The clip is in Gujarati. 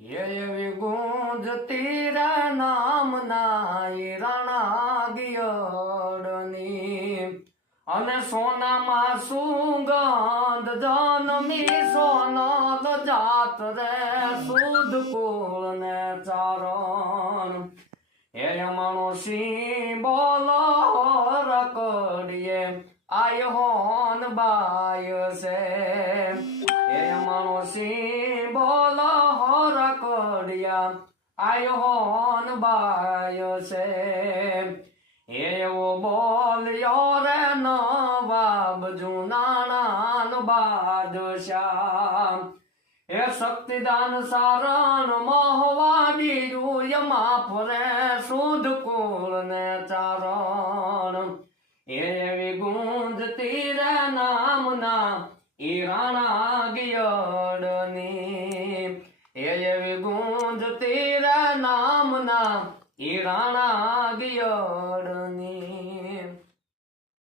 એવી ગુંજ તીરા નામ ના રાણા ગિયડની અને સોનામાં સુગંધ જનમી સોનદ જાત રે સુધ કુળ ને ચારણ. હે મણો સિંહ બોલો રકડીએ આય હોન બાય છે હે મણો સિંહ રકડિયા આયો હોન બાય છે. એવો બોલ્યો, રે નવાબ જુનાણાનો બાદશાહ. એ શક્તિદાન સારણ મહવા બીજું યમા ફરે શુદ્ધ કુળ ને ચારણ એવી ગુંજતી રે નામના ઈરાણા ગિયડની એવી ગુંજતી રે નામના ઈ રાણા ગિયડની.